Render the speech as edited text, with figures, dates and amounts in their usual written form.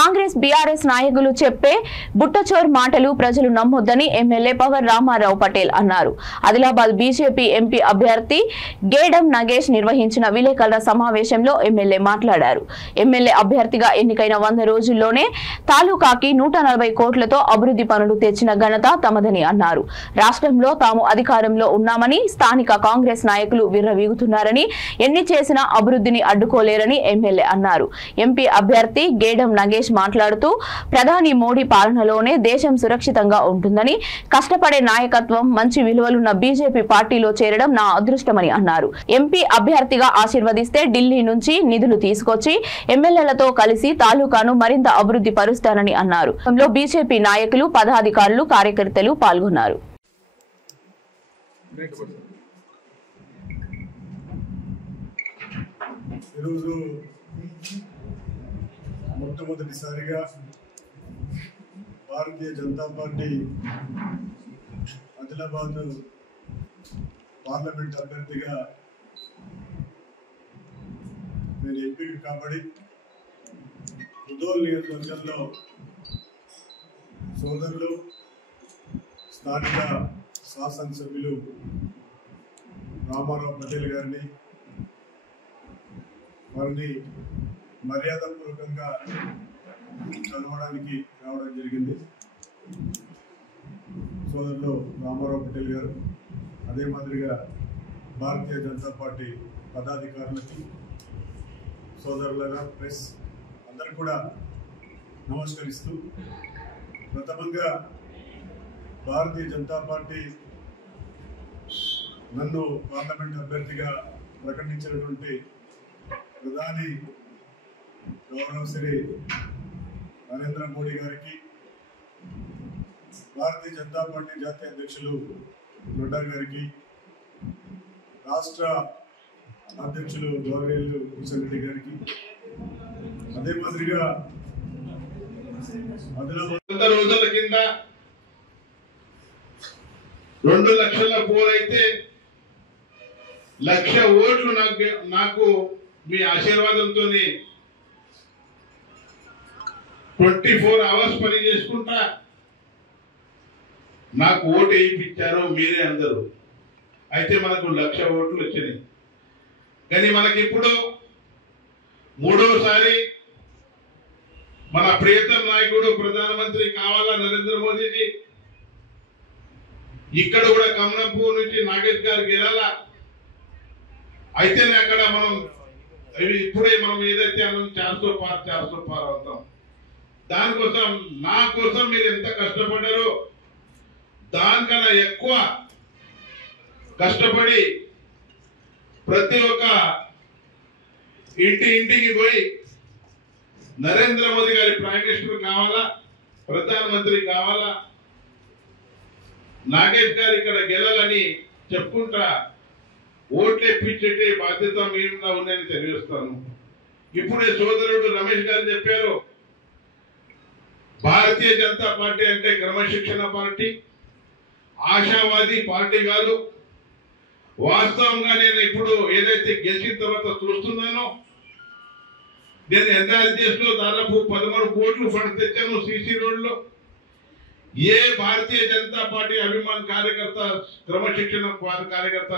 Congress BRS నాయకులు చెప్పే బుట్టచోర్ మాటలు ప్రజలు నమ్మొద్దని ఎమ్మెల్యే పవర్ రామారావు పటేల్ అన్నారు. ఆదిలాబాద్ బీజేపీ ఎంపీ అభ్యర్థి గేడం నగేష్ నిర్వహించిన విలేకరుల సమావేశంలో ఎమ్మెల్యే మాట్లాడారు. ఎమ్మెల్యే అభ్యర్థిగా ఎన్నికైన 100 రోజుల్లోనే తాలూకాకి 140 కోట్లతో అభివృద్ధి పనులు తెచ్చిన ఘనత తమదని అన్నారు. రాష్ట్రంలో తాము అధికారంలో ఉన్నామని స్థానిక కాంగ్రెస్ నాయకులు విర్రవీగుతున్నారని, ఎన్ని చేసినా అభివృద్ధిని అడ్డుకోలేరని ఎమ్మెల్యే అన్నారు. ఎంపీ అభ్యర్థి గేడం నగేష్ మాట్లాడుతూ ప్రధాని మోడీ పాలనలోనే దేశం సురక్షితంగా ఉంటుందని, కష్టపడే నాయకత్వం, మంచి విలువలున్న బీజేపీ పార్టీలో చేరడం నా అదృష్టమని అన్నారు. ఎంపీ అభ్యర్థిగా ఆశీర్వదిస్తే ఢిల్లీ నుంచి నిధులు తీసుకొచ్చి ఎమ్మెల్యేలతో కలిసి తాలూకాను మరింత అభివృద్ధి పరుస్తానని అన్నారు. బీజేపీ నాయకులు, పదాధికారులు, కార్యకర్తలు పాల్గొన్నారు. మొట్టమొదటిసారిగా భారతీయ జనతా పార్టీ ఆదిలాబాద్ పార్లమెంట్ అభ్యర్థిగా నేను ఎంపిక కాబడి ముదోల్ నియోజకవర్గంలో సోదరులు, స్థానిక శాసనసభ్యులు రామారావు పటేల్ గారిని వారిని మర్యాదపూర్వకంగా కలవడానికి రావడం జరిగింది. సోదరులు రామారావు పటేల్ గారు, అదే మాదిరిగా భారతీయ జనతా పార్టీ పదాధికారులకి, సోదరుల ప్రెస్ అందరూ కూడా నమస్కరిస్తూ, ప్రథమంగా భారతీయ జనతా పార్టీ నన్ను పార్లమెంట్ అభ్యర్థిగా ప్రకటించినటువంటి ప్రధాని గౌరవ శ్రీ నరేంద్ర మోడీ గారికి, భారతీయ జనతా పార్టీ జాతీయ అధ్యక్షులు నడ్డా గారికి, రాష్ట్ర అధ్యక్షులు గౌరవేలు కిషన్ రెడ్డి గారికి, అదే మాదిరిగా 100 రోజుల కింద 2 లక్షల పోలైతే 1,00,000 ఓట్లు నాకు మీ ఆశీర్వాదంతో 24 అవర్స్ పని చేసుకుంటా నాకు ఓటు వేయించారో మీరే అందరూ. అయితే మనకు 1,00,000 ఓట్లు వచ్చినాయి. కానీ మనకిప్పుడు మూడోసారి మన ప్రియతమ నాయకుడు ప్రధానమంత్రి కావాలా నరేంద్ర మోదీజీ. ఇక్కడ కూడా కమలంపూర్ నుంచి నాగేష్ గారు గెలాలా. అయితేనే అక్కడ మనం ఇప్పుడే మనం ఏదైతే అన్నాం 400 పార్ అవుతాం. దానికోసం నా కోసం మీరు ఎంత కష్టపడ్డారో దానికన్నా ఎక్కువ కష్టపడి ప్రతి ఒక్క ఇంటికి పోయి నరేంద్ర మోదీ గారి ప్రైమ్ మినిస్టర్ కావాలా, ప్రధానమంత్రి కావాలా, నాగేష్ గారు ఇక్కడ గెలాలని చెప్పుకుంటా ఓట్లు ఇప్పించే బాధ్యత మీద ఉందని తెలియజేస్తాను. ఇప్పుడే సోదరుడు రమేష్ గారు చెప్పారు, భారతీయ జనతా పార్టీ అంటే క్రమశిక్షణ పార్టీ, ఆశావాది పార్టీ కాదు. వాస్తవంగా నేను ఇప్పుడు ఏదైతే గెలిచిన తర్వాత చూస్తున్నానో, నేను ఎన్ఆర్జీఎస్ లో దాదాపు 13 కోట్లు ఫండ్ తెచ్చాను సిసి రోడ్లో. ఏ భారతీయ జనతా పార్టీ అభిమాన్ కార్యకర్త, క్రమశిక్షణ కార్యకర్త